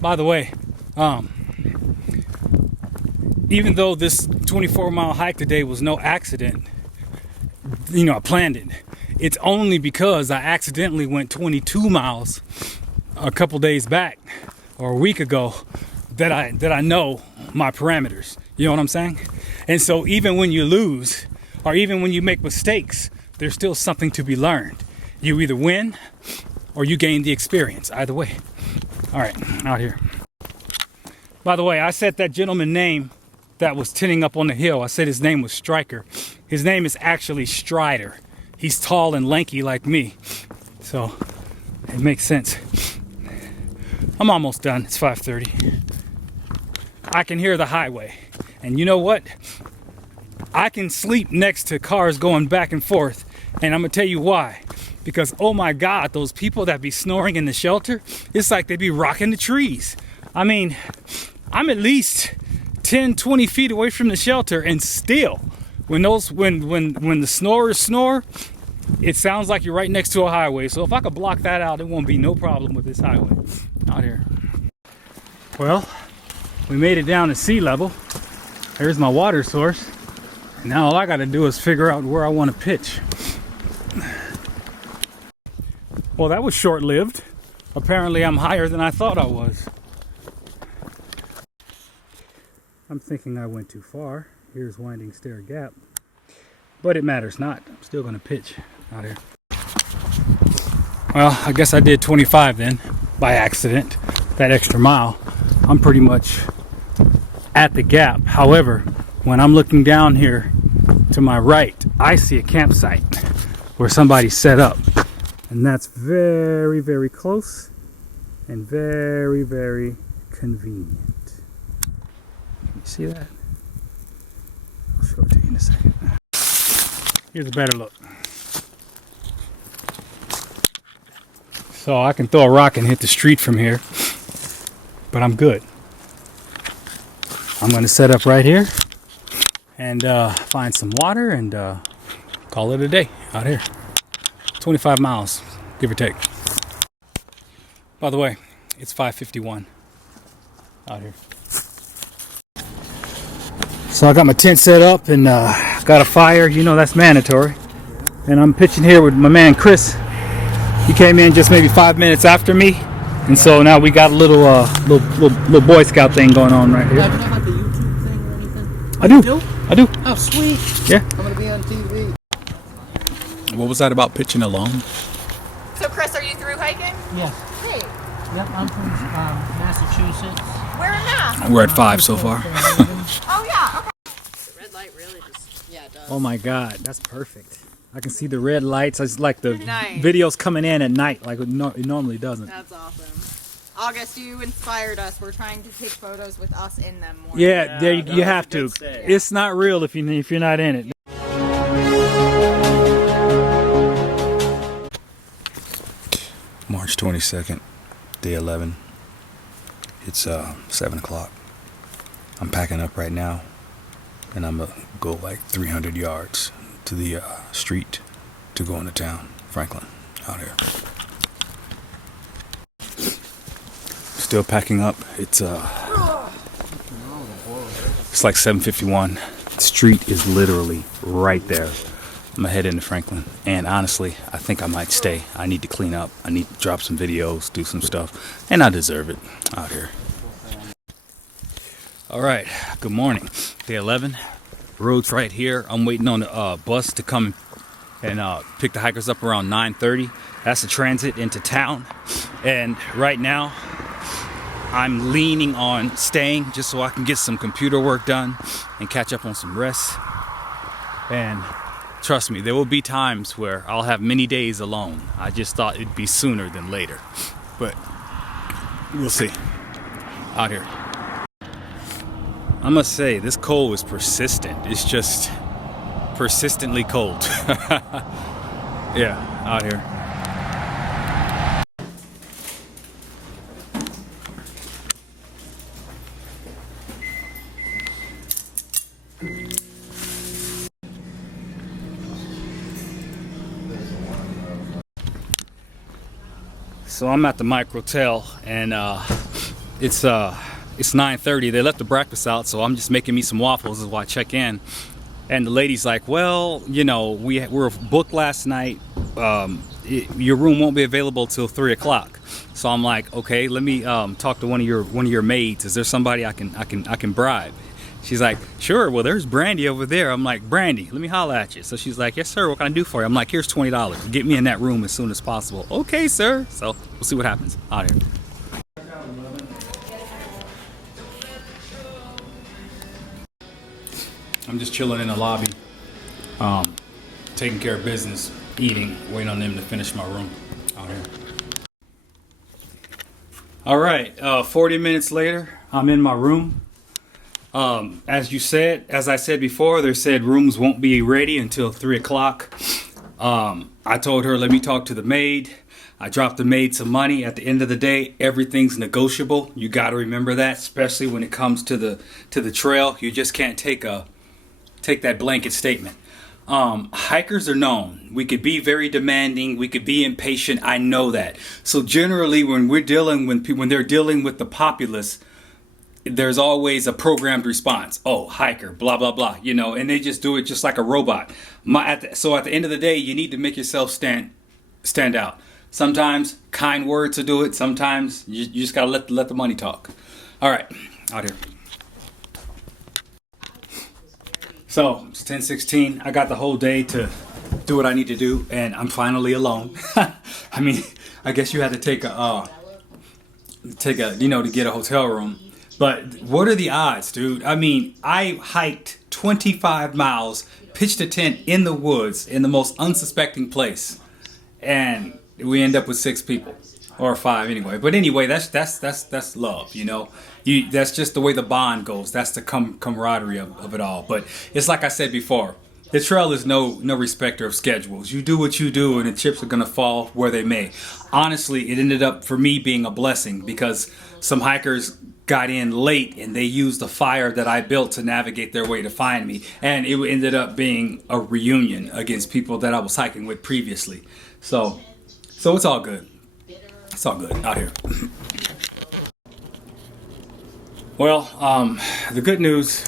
By the way, even though this 24-mile hike today was no accident, you know, I planned it. It's only because I accidentally went 22 miles a couple days back or a week ago that I know my parameters. You know what I'm saying? And so even when you lose or even when you make mistakes, there's still something to be learned. You either win or you gain the experience. Either way. All right, out here. By the way, I said that gentleman's name that was tinning up on the hill. I said his name was Stryker. His name is actually Strider. He's tall and lanky like me. So it makes sense. I'm almost done. It's 5:30. I can hear the highway. And you know what? I can sleep next to cars going back and forth. And I'm going to tell you why. Because, oh my God, those people that be snoring in the shelter, it's like they be rocking the trees. I mean, I'm at least 10, 20 feet away from the shelter, and still, when the snorers snore, it sounds like you're right next to a highway. So if I could block that out, it won't be no problem with this highway out here. Well, we made it down to sea level. There's my water source. Now all I got to do is figure out where I want to pitch. Well, that was short-lived. Apparently, I'm higher than I thought I was. I'm thinking I went too far. Here's Winding Stair Gap. But it matters not. I'm still going to pitch out here. Well, I guess I did 25 then, by accident. That extra mile. I'm pretty much at the gap. However, when I'm looking down here to my right, I see a campsite where somebody set up. And that's very, very close and very, very convenient. You see that? I'll show it to you in a second. Here's a better look. So I can throw a rock and hit the street from here, but I'm good. I'm going to set up right here and find some water and call it a day out here. 25 miles, give or take. By the way, it's 5:51 out here. So I got my tent set up and got a fire. You know that's mandatory. And I'm pitching here with my man Chris. He came in just maybe 5 minutes after me, and so now we got a little Boy Scout thing going on right here. Do you know about the YouTube thing or anything? I do. You do? I do. Oh, sweet. Yeah. I'm gonna be on TV. What was that about pitching alone? So, Chris, are you through hiking? Yes. Hey, Yep, I'm from Massachusetts. where in Mass? We're at 5 so far. Oh, yeah, okay. The red light really just, yeah, it does. Oh my God, that's perfect. I can see the red lights. It's like the Nice. videos coming in at night like it normally doesn't. That's awesome. August, you inspired us. We're trying to take photos with us in them more. Yeah, there you have to. It's not real if you're not in it. March 22nd, day 11. It's 7 o'clock. I'm packing up right now, and I'm gonna go like 300 yards to the street to go into town, Franklin, out here. Still packing up. It's like 7:51. The street is literally right there. I'm gonna head into Franklin, and honestly, I think I might stay. I need to clean up. I need to drop some videos, do some stuff, and I deserve it out here. All right, good morning. Day 11. Road's right here. I'm waiting on the bus to come and pick the hikers up around 9:30. That's the transit into town, and right now I'm leaning on staying just so I can get some computer work done and catch up on some rest. And trust me, there will be times where I'll have many days alone. I just thought it'd be sooner than later. But we'll see. Out here. I must say, this cold is persistent. It's just persistently cold. Yeah, out here. So I'm at the Microtel, and it's 9:30. They left the breakfast out, so I'm just making me some waffles. This is why I check in. And the lady's like, well, you know, we were booked last night. Your room won't be available till 3 o'clock. So I'm like, okay, let me talk to one of your maids. Is there somebody I can bribe? She's like, sure. Well, there's Brandy over there. I'm like, Brandy, let me holler at you. So she's like, yes, sir. What can I do for you? I'm like, here's $20. Get me in that room as soon as possible. Okay, sir. So we'll see what happens out here. I'm just chilling in the lobby, taking care of business, eating, waiting on them to finish my room out here. All right, 40 minutes later, I'm in my room. As I said before, they said rooms won't be ready until 3 o'clock. I told her, let me talk to the maid. I dropped the maid some money. At the end of the day, everything's negotiable. You got to remember that, especially when it comes to the trail. You just can't take that blanket statement. Hikers are known. We could be very demanding. We could be impatient. I know that. So generally, when they're dealing with the populace, there's always a programmed response. Oh, hiker, blah, blah, blah, you know, and they just do it just like a robot. So at the end of the day, you need to make yourself stand out. Sometimes kind words will do it. Sometimes you just got to let the money talk. All right, out here. So it's 10:16. I got the whole day to do what I need to do, and I'm finally alone. I mean, I guess you had to take a to get a hotel room. But what are the odds, dude? I mean, I hiked 25 miles, pitched a tent in the woods in the most unsuspecting place, and we end up with 6 people. Or 5 anyway. But anyway, that's love, you know. That's just the way the bond goes. That's the camaraderie of it all. But it's like I said before, the trail is no respecter of schedules. You do what you do, and the chips are gonna fall where they may. Honestly, it ended up for me being a blessing because some hikers got in late and they used the fire that I built to navigate their way to find me, and it ended up being a reunion against people that I was hiking with previously. So it's all good. It's all good out here. Well, the good news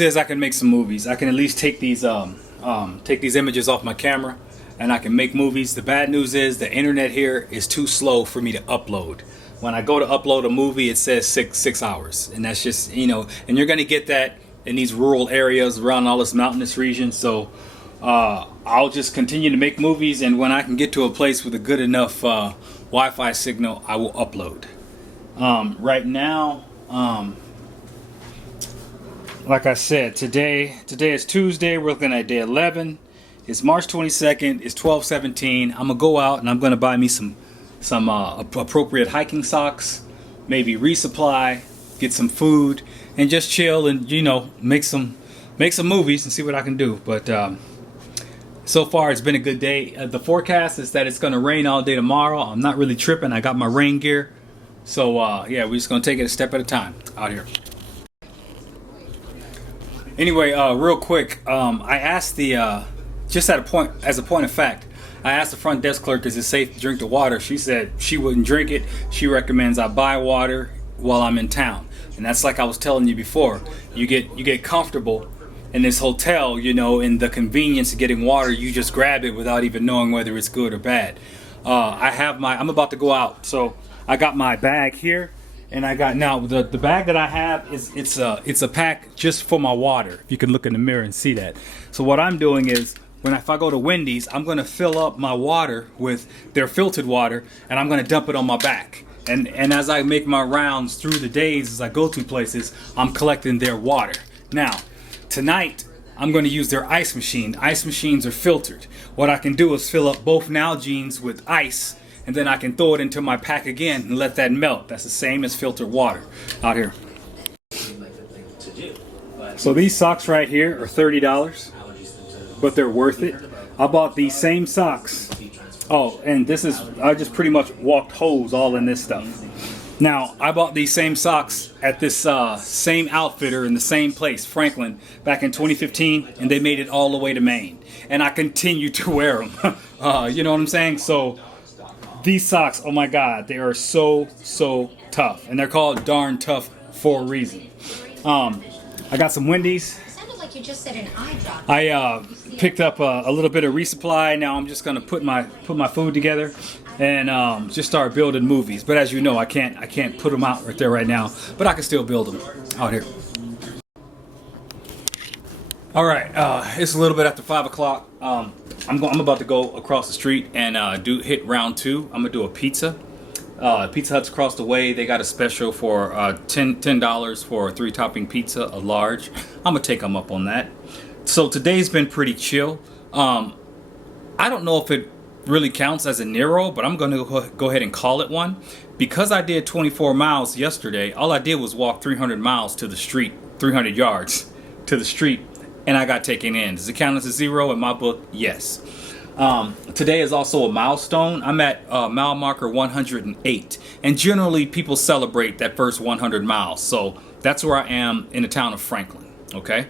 is I can make some movies. I can at least take these images off my camera, and I can make movies. The bad news is the internet here is too slow for me to upload. When I go to upload a movie, it says six hours, and that's just, you know, and you're gonna get that in these rural areas around all this mountainous region. So I'll just continue to make movies, and when I can get to a place with a good enough Wi-Fi signal, I will upload. Right now, like I said, today is Tuesday. We're looking at day 11. It's March 22nd. It's 12:17. I'm gonna go out and I'm gonna buy me some appropriate hiking socks, maybe resupply, get some food, and just chill and, you know, make some movies and see what I can do. But so far it's been a good day. The forecast is that it's going to rain all day tomorrow. I'm not really tripping. I got my rain gear. So yeah, we're just going to take it a step at a time out here. Anyway, real quick, I asked as a point of fact, I asked the front desk clerk, is it safe to drink the water? She said she wouldn't drink it. She recommends I buy water while I'm in town. And that's like I was telling you before. You get comfortable in this hotel, you know, in the convenience of getting water. You just grab it without even knowing whether it's good or bad. I'm about to go out, so I got my bag here, and I got now the bag that I have it's a pack just for my water. You can look in the mirror and see that. So what I'm doing is, if I go to Wendy's, I'm going to fill up my water with their filtered water, and I'm going to dump it on my back. And as I make my rounds through the days, as I go to places, I'm collecting their water. Now, tonight, I'm going to use their ice machine. Ice machines are filtered. What I can do is fill up both Nalgene's with ice, and then I can throw it into my pack again and let that melt. That's the same as filtered water out here. So these socks right here are $30. But they're worth it. I bought these same socks. Oh, and I just pretty much walked holes all in this stuff. Now, I bought these same socks at this same outfitter in the same place, Franklin, back in 2015, and they made it all the way to Maine. And I continue to wear them. You know what I'm saying? So These socks, oh my God, they are so tough, and they're called darn tough for a reason. I got some Wendy's. Sounded like you just said an eye drop. I picked up a little bit of resupply. Now I'm just gonna put my food together and just start building movies. But as you know, I can't put them out right there right now, but I can still build them out here. All right, it's a little bit after 5 o'clock. I'm about to go across the street and hit round 2. I'm gonna do a pizza. Pizza Hut's across the way. They got a special for $10 for a 3-topping pizza, a large. I'm gonna take them up on that. So today's been pretty chill. I don't know if it really counts as a Nero, but I'm gonna go ahead and call it one. Because I did 24 miles yesterday, all I did was walk 300 miles to the street, 300 yards to the street, and I got taken in. Does it count as a 0 in my book? Yes. Today is also a milestone. I'm at mile marker 108, and generally people celebrate that first 100 miles. So that's where I am in the town of Franklin. Okay.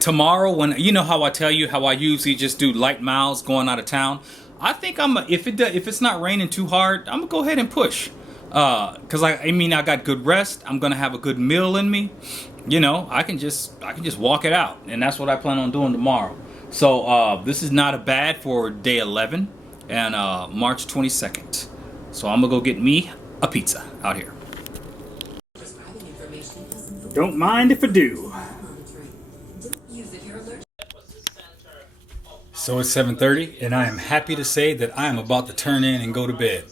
Tomorrow, when you know how I tell you how I usually just do light miles going out of town, I think if it's not raining too hard, I'm gonna go ahead and push. Cause I got good rest. I'm gonna have a good meal in me. You know, I can just walk it out, and that's what I plan on doing tomorrow. So this is not a bad for day 11 and March 22nd. So I'm gonna go get me a pizza out here. Don't mind if I do. So it's 7:30, and I am happy to say that I am about to turn in and go to bed.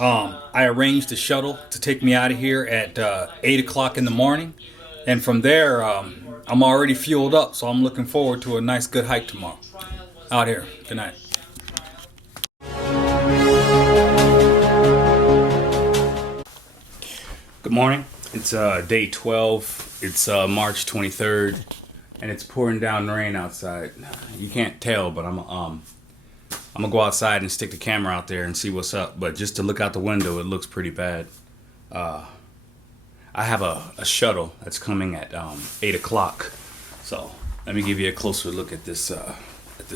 I arranged a shuttle to take me out of here at 8 o'clock in the morning. And from there, I'm already fueled up, so I'm looking forward to a nice, good hike tomorrow. Out here. Good night. Good morning. It's day 12. It's March 23rd, and it's pouring down rain outside. You can't tell, but I'm gonna go outside and stick the camera out there and see what's up. But just to look out the window, it looks pretty bad. I have a shuttle that's coming at 8 o'clock. So let me give you a closer look at this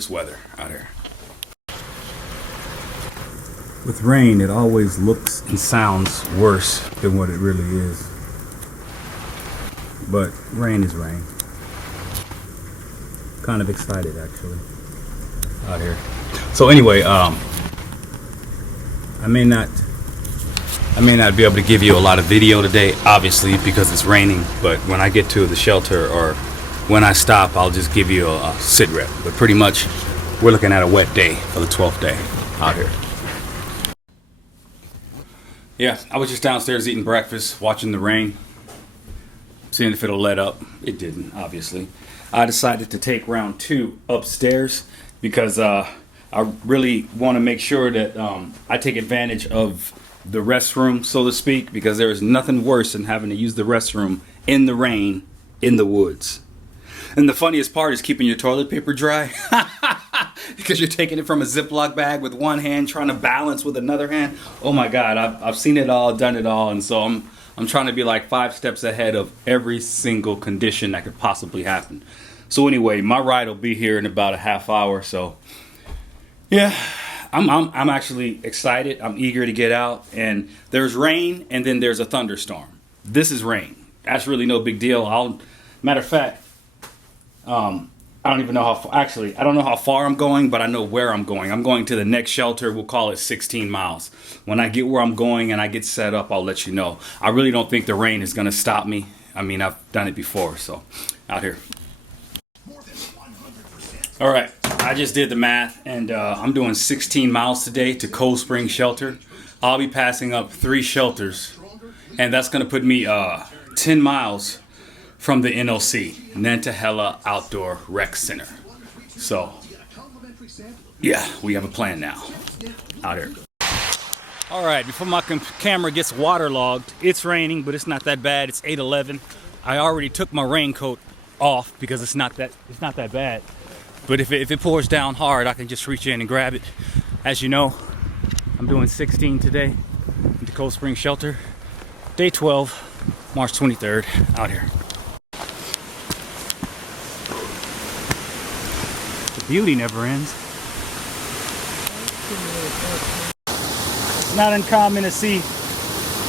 weather out here. With rain, it always looks and sounds worse than what it really is. But rain is rain. Kind of excited actually out here. So anyway, I may not be able to give you a lot of video today, obviously, because it's raining. But when I get to the shelter or when I stop, I'll just give you a sit rep. But pretty much, we're looking at a wet day for the 12th day out here. Yeah, I was just downstairs eating breakfast, watching the rain, seeing if it'll let up. It didn't, obviously. I decided to take round 2 upstairs because I really want to make sure that I take advantage of the restroom, so to speak, because there is nothing worse than having to use the restroom in the rain in the woods. And the funniest part is keeping your toilet paper dry because you're taking it from a Ziploc bag with one hand, trying to balance with another hand. Oh my God, I've seen it all, done it all, and so I'm trying to be like 5 steps ahead of every single condition that could possibly happen. So anyway, my ride will be here in about a half hour. So yeah. I'm actually excited. I'm eager to get out. And there's rain, and then there's a thunderstorm. This is rain. That's really no big deal. Matter of fact, I don't even know how. Actually, I don't know how far I'm going, but I know where I'm going. I'm going to the next shelter. We'll call it 16 miles. When I get where I'm going and I get set up, I'll let you know. I really don't think the rain is going to stop me. I mean, I've done it before, so out here. All right. I just did the math, and I'm doing 16 miles today to Cold Spring Shelter. I'll be passing up 3 shelters, and that's going to put me 10 miles from the NOC, Nantahala Outdoor Rec Center. So, yeah, we have a plan now out here. All right, before my camera gets waterlogged, it's raining, but it's not that bad. It's 8:11. I already took my raincoat off because it's not that bad. But if it pours down hard, I can just reach in and grab it. As you know, I'm doing 16 today at the Cold Spring Shelter. Day 12, March 23rd, out here. The beauty never ends. It's not uncommon to see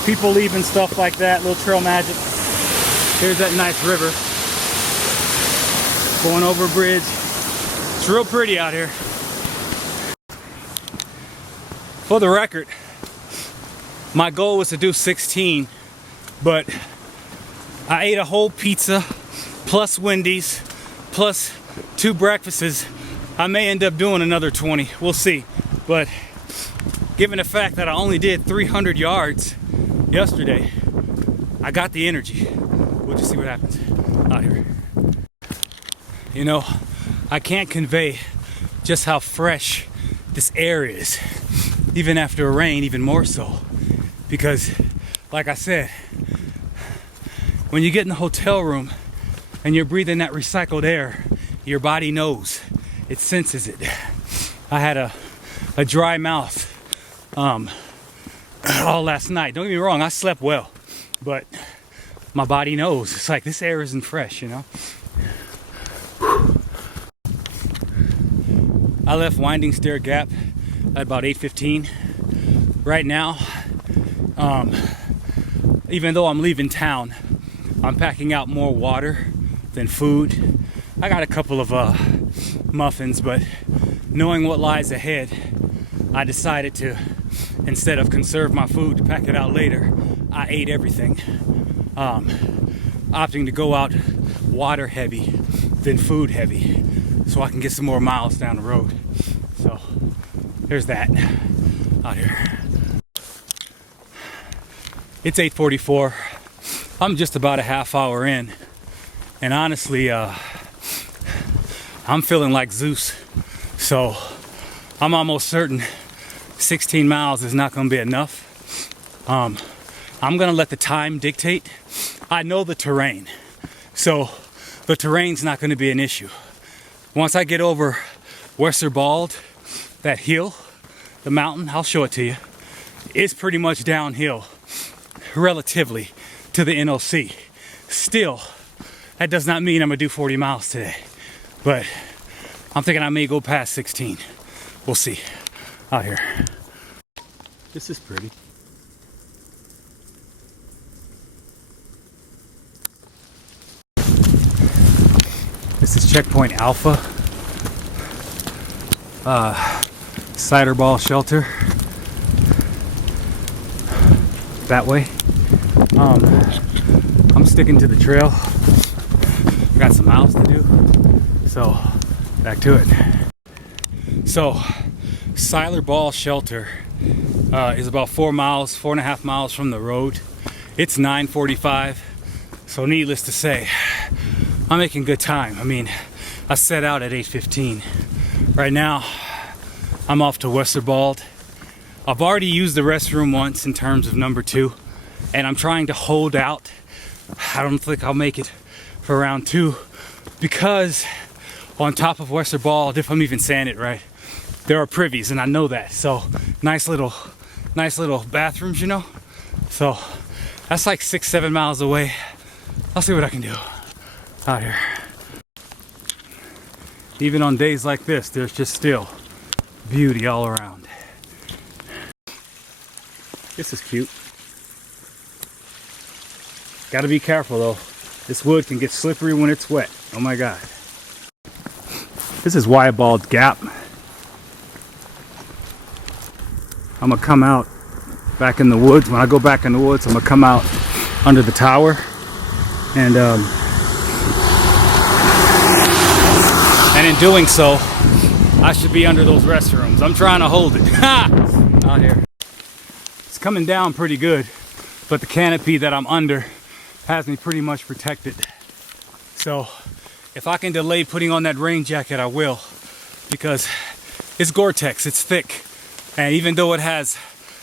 people leaving stuff like that, little trail magic. Here's that nice river going over a bridge. It's real pretty out here. For the record, my goal was to do 16, but I ate a whole pizza plus Wendy's plus 2 breakfasts. I may end up doing another 20. We'll see. But given the fact that I only did 300 yards yesterday, I got the energy. We'll just see what happens out here. You know, I can't convey just how fresh this air is, even after a rain, even more so. Because, like I said, when you get in the hotel room and you're breathing that recycled air, your body knows. It senses it. I had a dry mouth all last night. Don't get me wrong, I slept well, but my body knows. It's like this air isn't fresh, you know? I left Winding Stair Gap at about 8:15. Right now, even though I'm leaving town, I'm packing out more water than food. I got a couple of muffins, but knowing what lies ahead, I decided to, instead of conserve my food to pack it out later, I ate everything. Opting to go out water heavy than food heavy, so I can get some more miles down the road. So there's that out here. It's 8:44. I'm just about a half hour in, and honestly, I'm feeling like Zeus. So I'm almost certain 16 miles is not going to be enough. I'm going to let the time dictate. I know the terrain, so the terrain's not going to be an issue. Once I get over Westerwald, that hill, the mountain, I'll show it to you. It's pretty much downhill, relatively, to the NOC. Still, that does not mean I'm going to do 40 miles today. But I'm thinking I may go past 16. We'll see out here. This is pretty. This is Checkpoint Alpha. Cider ball shelter. That way. I'm sticking to the trail. Got some miles to do. So, back to it. So, Siler Ball Shelter is about 4.5 miles from the road. It's 9:45, so needless to say, I'm making good time. I mean, I set out at 8:15. Right now, I'm off to Westerwald. I've already used the restroom once in terms of number 2, and I'm trying to hold out. I don't think I'll make it for round 2 because on top of Westerwald, if I'm even saying it right, there are privies, and I know that. So nice little bathrooms, you know. So that's like 6-7 miles away. I'll see what I can do out here. Even on days like this, there's just still beauty all around. This is cute. Gotta be careful though. This wood can get slippery when it's wet. Oh my God. This is Wyebald Gap. I'm gonna come out back in the woods. When I go back in the woods, I'm gonna come out under the tower, and in doing so, I should be under those restrooms. I'm trying to hold it. Out here. It's coming down pretty good, but the canopy that I'm under has me pretty much protected. So if I can delay putting on that rain jacket, I will, because it's Gore-Tex, it's thick. And even though it has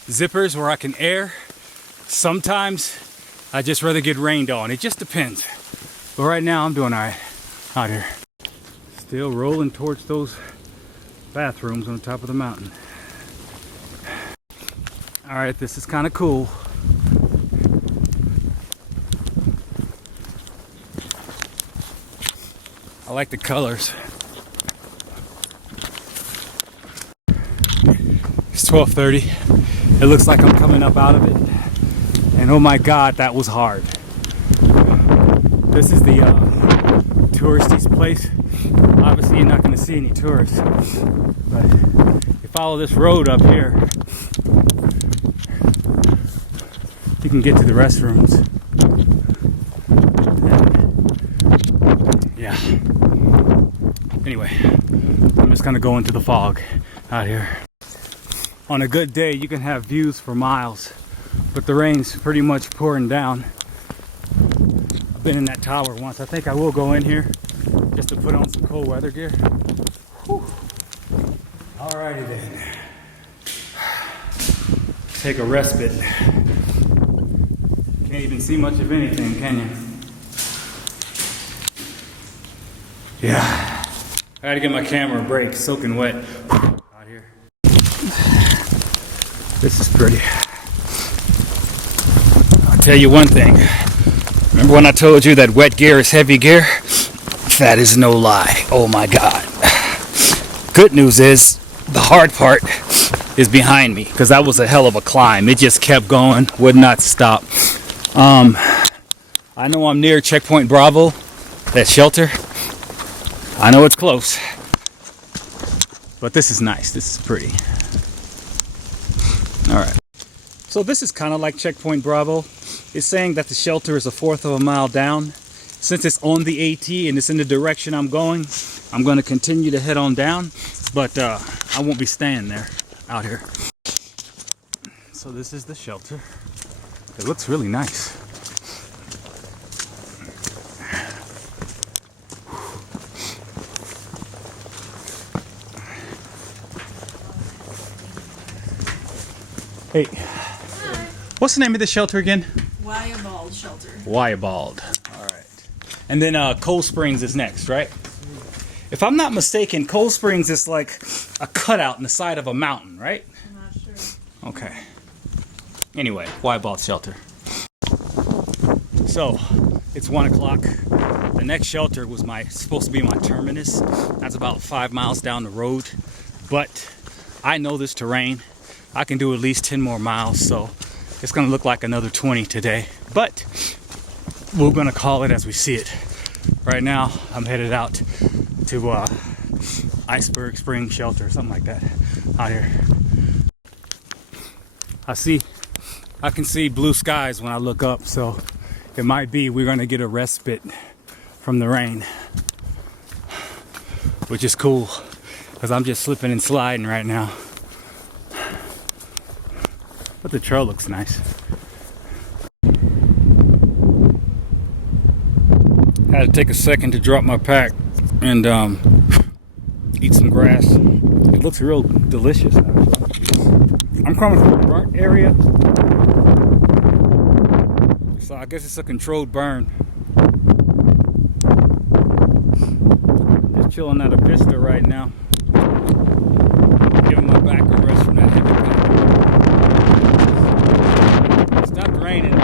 zippers where I can air, sometimes I just rather get rained on. It just depends. But right now I'm doing all right out here. Still rolling towards those bathrooms on the top of the mountain. All right, this is kind of cool. I like the colors. It's 12:30. It looks like I'm coming up out of it. And oh my God, that was hard. This is the touristy place. Obviously you're not going to see any tourists. But you follow this road up here, you can get to the restrooms. And yeah. Anyway, I'm just gonna go into the fog out here. On a good day, you can have views for miles, but the rain's pretty much pouring down. I've been in that tower once. I think I will go in here just to put on some cold weather gear. Whew. Alrighty then. Take a respite. Can't even see much of anything, can you? Yeah. I gotta get my camera a break, soaking wet out here. This is pretty. I'll tell you one thing. Remember when I told you that wet gear is heavy gear? That is no lie. Oh my God. Good news is, the hard part is behind me, because that was a hell of a climb. It just kept going, would not stop. I know I'm near Checkpoint Bravo, that shelter. I know it's close, but this is nice. This is pretty. All right. So this is kind of like Checkpoint Bravo. It's saying that the shelter is 1/4 of a mile down. Since it's on the AT and it's in the direction I'm going to continue to head on down, but I won't be staying there out here. So this is the shelter. It looks really nice. Hey, what's the name of this shelter again? Wyabald Shelter. Wyabald. All right. And then Cold Springs is next, right? If I'm not mistaken, Cold Springs is like a cutout in the side of a mountain, right? I'm not sure. Okay. Anyway, Wyabald Shelter. So, it's 1 o'clock. The next shelter was supposed to be my terminus. That's about 5 miles down the road. But I know this terrain. I can do at least 10 more miles, so it's gonna look like another 20 today. But we're gonna call it as we see it. Right now, I'm headed out to Iceberg Spring Shelter, something like that, out here. I can see blue skies when I look up, so it might be we're gonna get a respite from the rain, which is cool, because I'm just slipping and sliding right now. But the trail looks nice. Had to take a second to drop my pack and eat some grass. It looks real delicious, actually. I'm coming from a burnt area, so I guess it's a controlled burn. Just chilling at a vista right now. Giving my back a rest from that heavy pack. It stopped raining.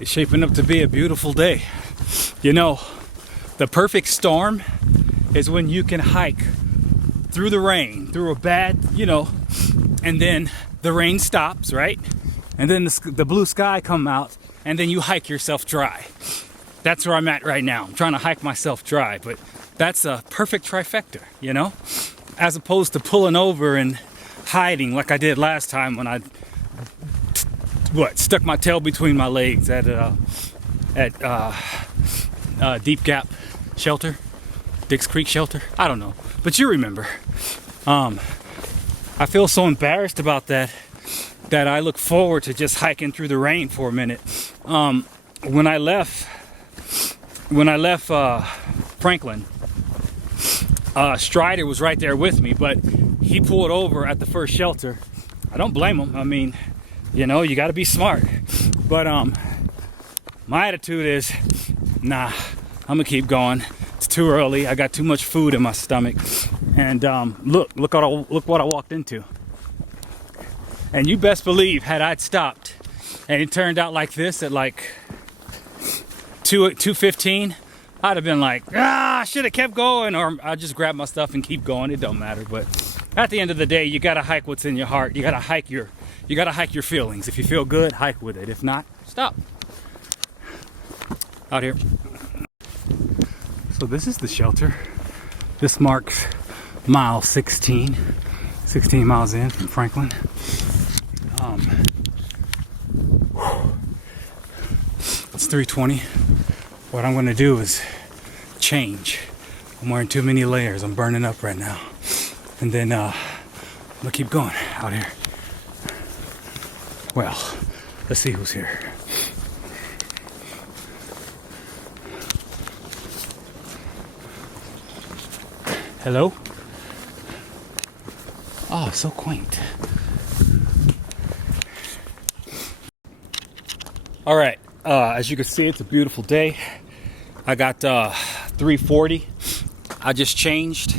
It's shaping up to be a beautiful day. You know, the perfect storm is when you can hike through the rain, through a bad, and then the rain stops, right? And then the blue sky come out, and then you hike yourself dry. That's where I'm at right now. I'm trying to hike myself dry, but that's a perfect trifecta, as opposed to pulling over and hiding like I did last time when I stuck my tail between my legs at Deep Gap Shelter, Dix Creek Shelter. I don't know, but you remember. I feel so embarrassed about that I look forward to just hiking through the rain for a minute. When I left Franklin, Strider was right there with me, but he pulled over at the first shelter. I don't blame him. I mean, you got to be smart. But my attitude is, nah, I'm gonna keep going. It's too early. I got too much food in my stomach. And look what I walked into. And you best believe, had I stopped and it turned out like this at like 2:15, I'd have been like, I should have kept going, or I just grab my stuff and keep going. It don't matter. But at the end of the day, you gotta hike what's in your heart. You gotta hike your feelings. If you feel good, hike with it. If not, stop. Out here. So this is the shelter. This marks mile 16 miles in from Franklin. It's 3:20. What I'm gonna do is change. I'm wearing too many layers. I'm burning up right now. And then I'm gonna keep going out here. Well, let's see who's here. Hello? Oh, so quaint. All right, as you can see, it's a beautiful day. I got 340. I just changed.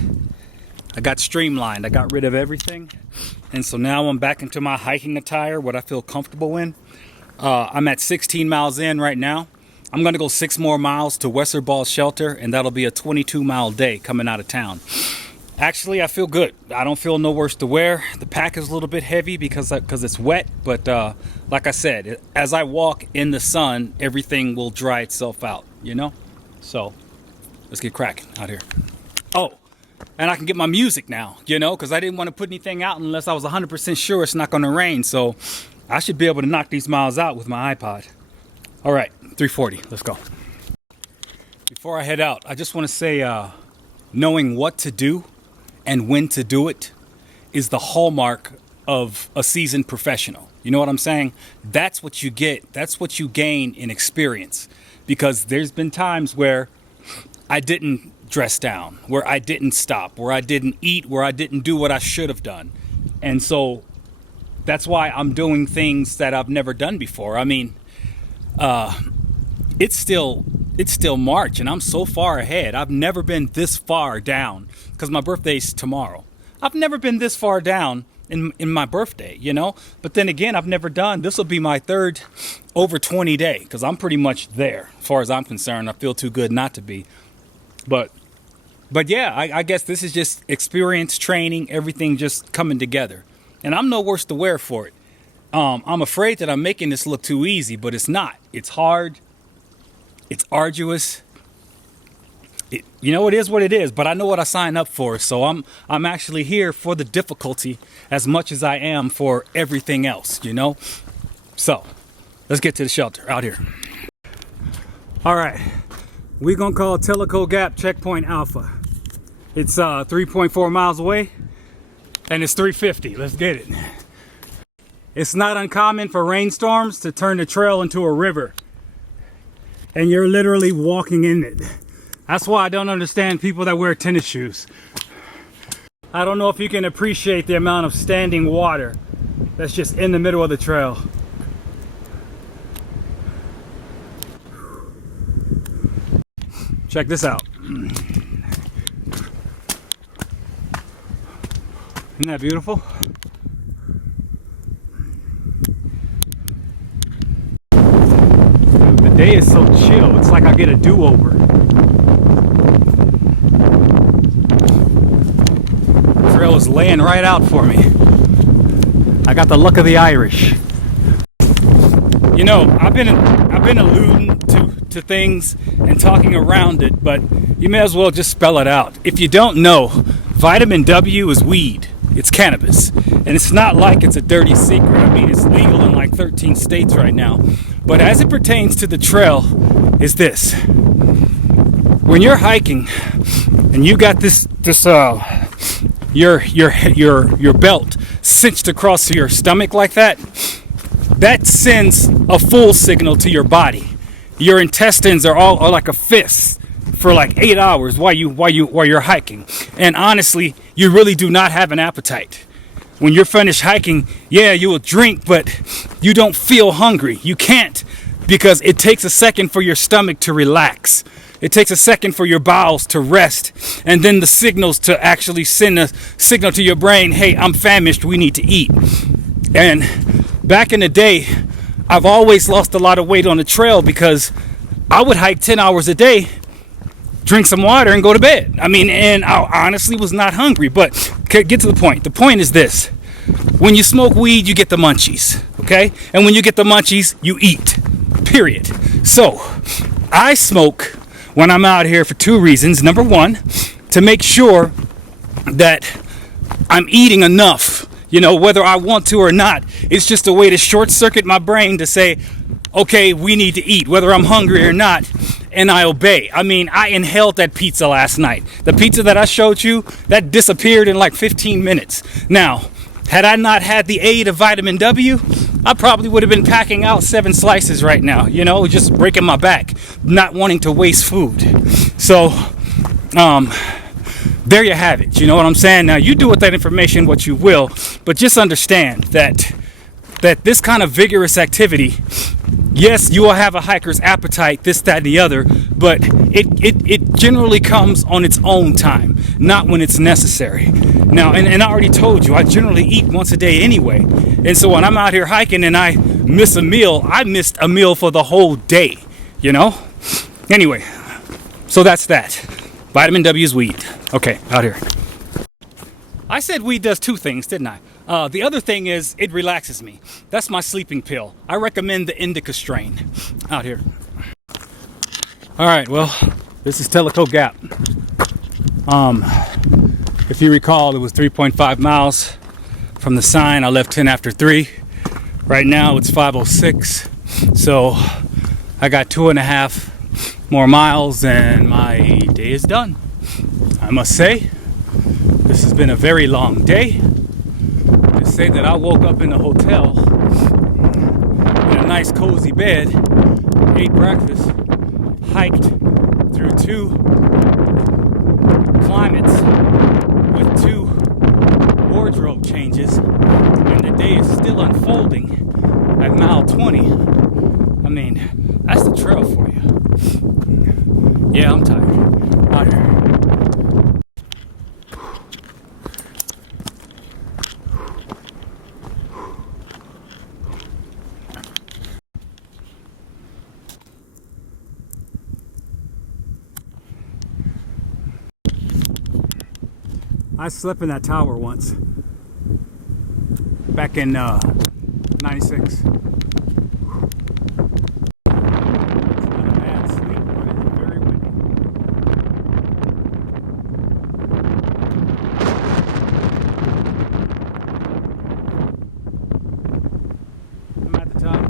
I got streamlined. I got rid of everything. And so now I'm back into my hiking attire, what I feel comfortable in. I'm at 16 miles in right now. I'm gonna go 6 more miles to Westerbaugh Shelter, and that'll be a 22-mile day coming out of town. Actually, I feel good. I don't feel no worse to wear. The pack is a little bit heavy because it's wet, but like I said, as I walk in the sun, everything will dry itself out, you know? So let's get cracking out here. Oh, and I can get my music now, you know, because I didn't want to put anything out unless I was 100% sure it's not going to rain. So I should be able to knock these miles out with my iPod. All right, 340, let's go. Before I head out, I just want to say knowing what to do and when to do it is the hallmark of a seasoned professional. You know what I'm saying? That's what you get. That's what you gain in experience. Because there's been times where I didn't dress down, where I didn't stop, where I didn't eat, where I didn't do what I should have done. And so that's why I'm doing things that I've never done before. I mean, it's still March and I'm so far ahead. I've never been this far down because my birthday's tomorrow. I've never been this far down in my birthday, you know? But then again, I've never done, this will be my third over 20 day because I'm pretty much there as far as I'm concerned. I feel too good not to be. But yeah, I guess this is just experience, training, everything just coming together. And I'm no worse to wear for it. I'm afraid that I'm making this look too easy, but it's not. It's hard. It's arduous. It is what it is, but I know what I signed up for. So I'm actually here for the difficulty as much as I am for everything else, you know? So let's get to the shelter out here. All right, we're gonna call Tellico Gap Checkpoint Alpha. It's 3.4 miles away and it's 350. Let's get it. It's not uncommon for rainstorms to turn the trail into a river. And you're literally walking in it. That's why I don't understand people that wear tennis shoes. I don't know if you can appreciate the amount of standing water that's just in the middle of the trail. Check this out. Isn't that beautiful? The day is so chill, it's like I get a do-over. The trail is laying right out for me. I got the luck of the Irish. You know, I've been alluding to things and talking around it, but you may as well just spell it out. If you don't know, vitamin W is weed. It's cannabis. And it's not like it's a dirty secret. I mean, it's legal in like 13 states right now. But as it pertains to the trail, is this. When you're hiking and you got your belt cinched across your stomach like that, that sends a full signal to your body. Your intestines are all like a fist for like 8 hours while you're hiking. And honestly, you really do not have an appetite. When you're finished hiking, yeah, you will drink, but you don't feel hungry. You can't, because it takes a second for your stomach to relax. It takes a second for your bowels to rest, and then the signals to actually send a signal to your brain, hey, I'm famished, we need to eat. And back in the day, I've always lost a lot of weight on the trail because I would hike 10 hours a day, drink some water, and go to bed. I mean, and I honestly was not hungry. But get to the point. The point is this: when you smoke weed, you get the munchies, okay? And when you get the munchies, you eat, period. So I smoke when I'm out here for two reasons. Number one, to make sure that I'm eating enough, you know, whether I want to or not. It's just a way to short circuit my brain to say, okay, we need to eat, whether I'm hungry or not, and I obey. I mean, I inhaled that pizza last night. The pizza that I showed you, that disappeared in like 15 minutes. Now, had I not had the aid of vitamin W, I probably would have been packing out 7 slices right now, you know, just breaking my back, not wanting to waste food. So, there you have it. You know what I'm saying? Now, you do with that information what you will, but just understand that this kind of vigorous activity, yes, you will have a hiker's appetite, this, that, and the other, but it generally comes on its own time, not when it's necessary. Now, and I already told you, I generally eat once a day anyway. And so when I'm out here hiking and I miss a meal, I missed a meal for the whole day, you know? Anyway, so that's that. Vitamin W is weed. Okay, out here. I said weed does 2 things, didn't I? The other thing is it relaxes me. That's my sleeping pill. I recommend the indica strain. Out here. All right, well, this is Tellico Gap. If you recall, it was 3.5 miles from the sign. I left 10 after 3. Right now it's 5:06. So I got 2.5 more miles and my day is done. I must say, this has been a very long day. To say that I woke up in a hotel in a nice cozy bed, ate breakfast, hiked through 2 climates with 2 wardrobe changes, and the day is still unfolding at mile 20. I mean, that's the trail for you. Yeah, I'm tired. Out here. I slept in that tower once, back in 96. Not a bad sleep, but it's very windy. I'm at the top.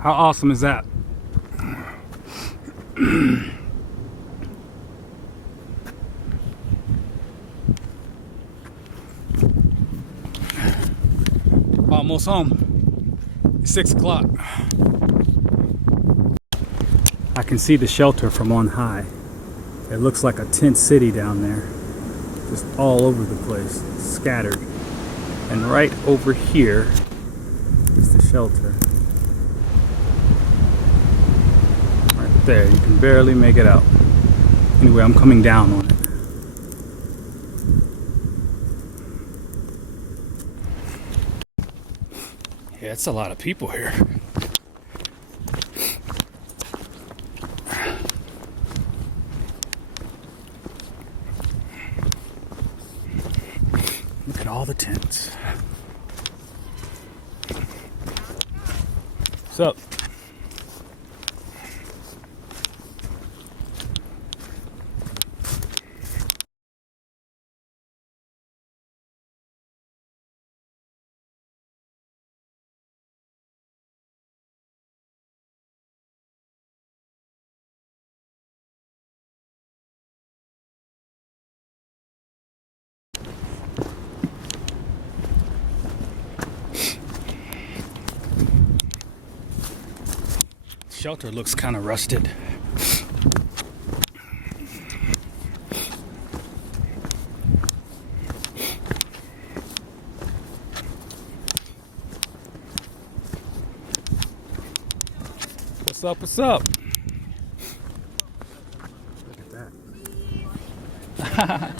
How awesome is that? Almost home. It's 6 o'clock. I can see the shelter from on high. It looks like a tent city down there, just all over the place, scattered. And right over here is the shelter. Right there, you can barely make it out. Anyway, I'm coming down on it. Yeah, it's a lot of people here. Look at all the tents. What's up? Shelter looks kind of rusted. What's up? What's up? Look at that.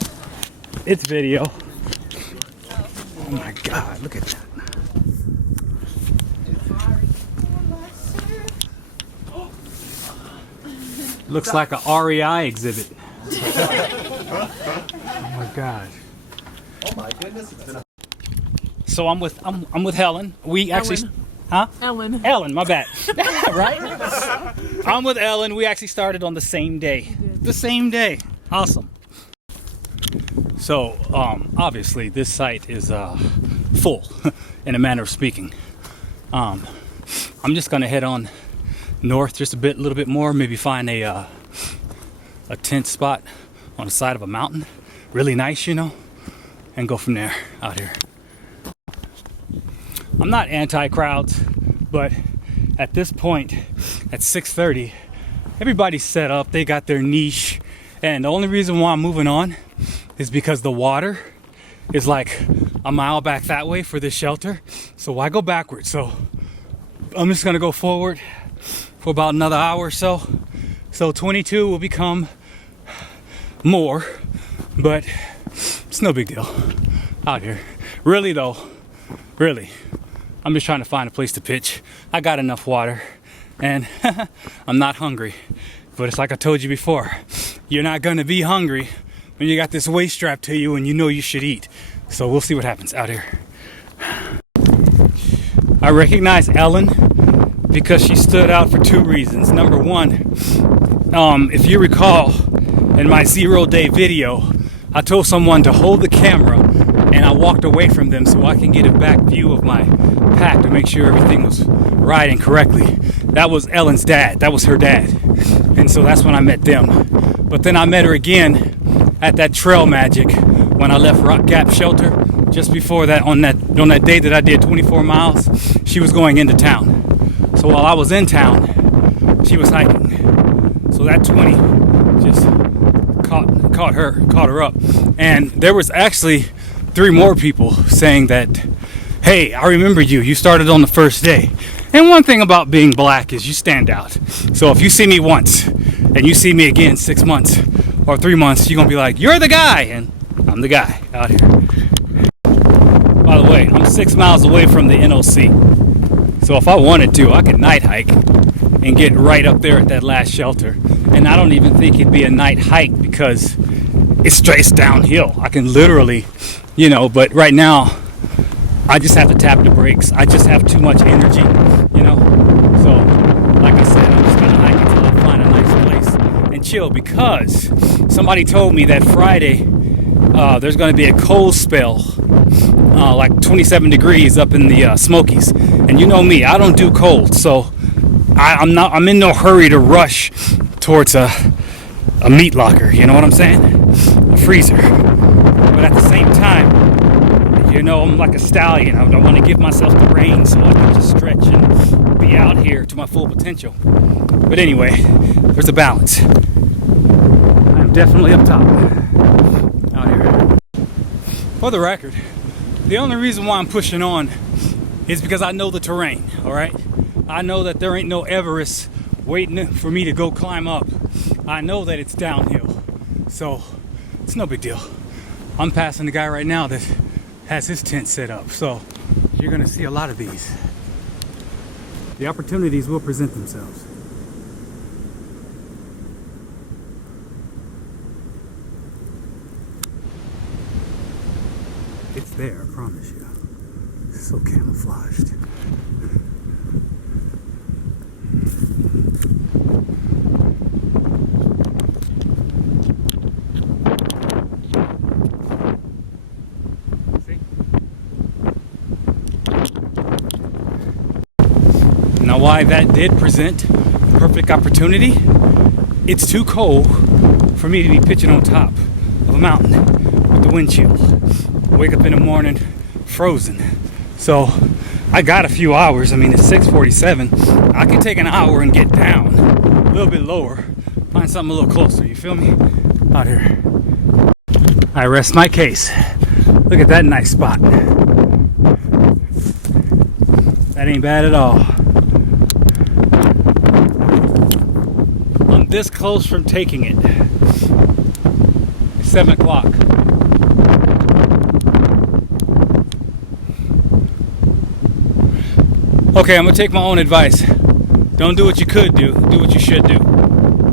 It's video. Oh my God, look at that. Looks like a REI exhibit. Oh my gosh. Oh my goodness. So I'm with Helen. We actually, huh? Ellen, my bad. Right? I'm with Ellen. We actually started on the same day. The same day. Awesome. So obviously this site is full, in a manner of speaking. I'm just gonna head on north just a little bit more. Maybe find a tent spot on the side of a mountain, really nice, you know, and go from there out here. I'm not anti-crowds, but at this point, at 6:30, everybody's set up. They got their niche, and the only reason why I'm moving on is because the water is like a mile back that way for this shelter. So why go backwards? So I'm just gonna go forward for about another hour or so. So 22 will become more, but it's no big deal out here. Really though, really, I'm just trying to find a place to pitch. I got enough water and I'm not hungry. But it's like I told you before, you're not gonna be hungry when you got this waist strapped to you and you know you should eat. So we'll see what happens out here. I recognize Ellen because she stood out for two reasons. Number one, if you recall in my 0-day video, I told someone to hold the camera and I walked away from them so I can get a back view of my pack to make sure everything was riding correctly. That was Ellen's dad. That was her dad. And so that's when I met them. But then I met her again at that Trail Magic when I left Rock Gap Shelter just before that, on that day that I did 24 miles. She was going into town. So while I was in town, she was hiking. So that 20 just caught her up. And there was actually 3 more people saying that, hey, I remember you. You started on the first day. And one thing about being black is you stand out. So if you see me once and you see me again 6 months or 3 months, you're gonna be like, you're the guy, and I'm the guy out here. By the way, I'm 6 miles away from the NOC. So if I wanted to, I could night hike and get right up there at that last shelter. And I don't even think it'd be a night hike because it's straight downhill. I can literally, you know, but right now, I just have to tap the brakes. I just have too much energy, you know? So, like I said, I'm just gonna hike until I find a nice place and chill, because somebody told me that Friday, there's gonna be a cold spell, like 27 degrees up in the Smokies. And you know me, I don't do cold, so I'm in no hurry to rush towards a meat locker, you know what I'm saying? A freezer. But at the same time, you know, I'm like a stallion. I don't want to give myself the reins so I can just stretch and be out here to my full potential. But anyway, there's a balance. I'm definitely up top out here. For the record, the only reason why I'm pushing on is because I know the terrain, all right? I know that there ain't no Everest waiting for me to go climb up. I know that it's downhill, so it's no big deal. I'm passing the guy right now that has his tent set up, so you're gonna see a lot of these. The opportunities will present themselves. It's there, I promise you. It's so camouflaged. Now, why that did present a perfect opportunity, it's too cold for me to be pitching on top of a mountain with the wind chill. Wake up in the morning frozen. So I got a few hours. I mean, it's 6:47. I can take an hour and get down a little bit lower, find something a little closer, you feel me? Out here. I rest my case. Look at that nice spot. That ain't bad at all. I'm this close from taking it. It's 7 o'clock. Okay, I'm gonna take my own advice. Don't do what you could do, do what you should do.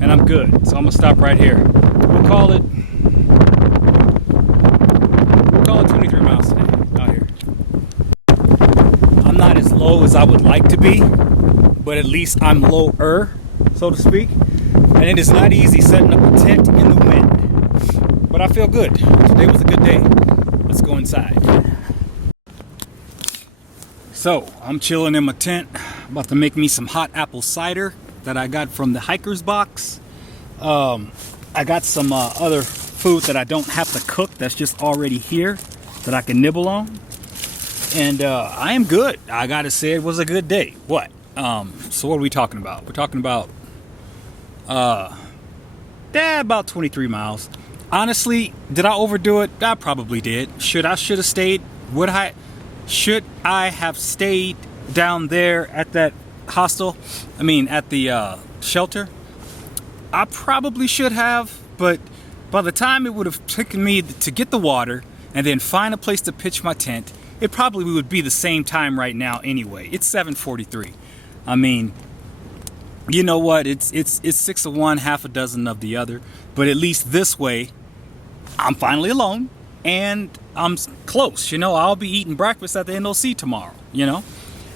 And and I'm good. So I'm gonna stop right here. We'll call it 23 miles today out here. I'm not as low as I would like to be, but at least I'm lower, so to speak. And it is not easy setting up a tent in the wind, but I feel good. Today was a good day. Let's go inside. So I'm chilling in my tent, about to make me some hot apple cider that I got from the hiker's box. I got some other food that I don't have to cook, that's just already here that I can nibble on. And I am good. I gotta say it was a good day. What? So what are we talking about? We're talking about about 23 miles. Honestly, did I overdo it? I probably did. Should have stayed? Should I have stayed down there at that hostel? I mean, at the shelter? I probably should have, but by the time it would have taken me to get the water and then find a place to pitch my tent, it probably would be the same time right now anyway. It's 7:43. I mean, you know what? It's 6 of one, half a dozen of the other. But at least this way, I'm finally alone and I'm close. You know, I'll be eating breakfast at the NOC tomorrow, you know?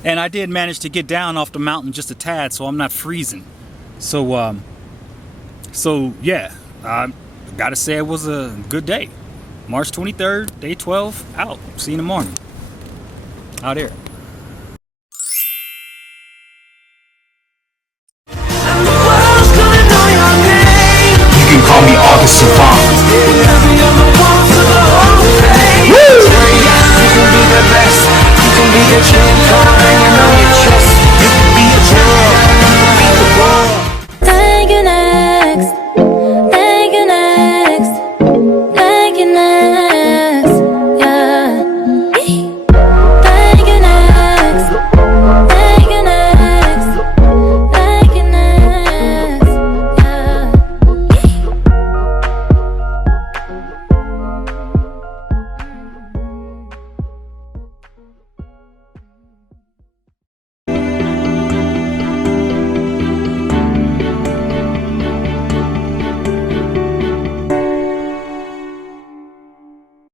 And I did manage to get down off the mountain just a tad, so I'm not freezing. So yeah, I gotta say it was a good day. March 23rd, day 12, out. See you in the morning. Out here.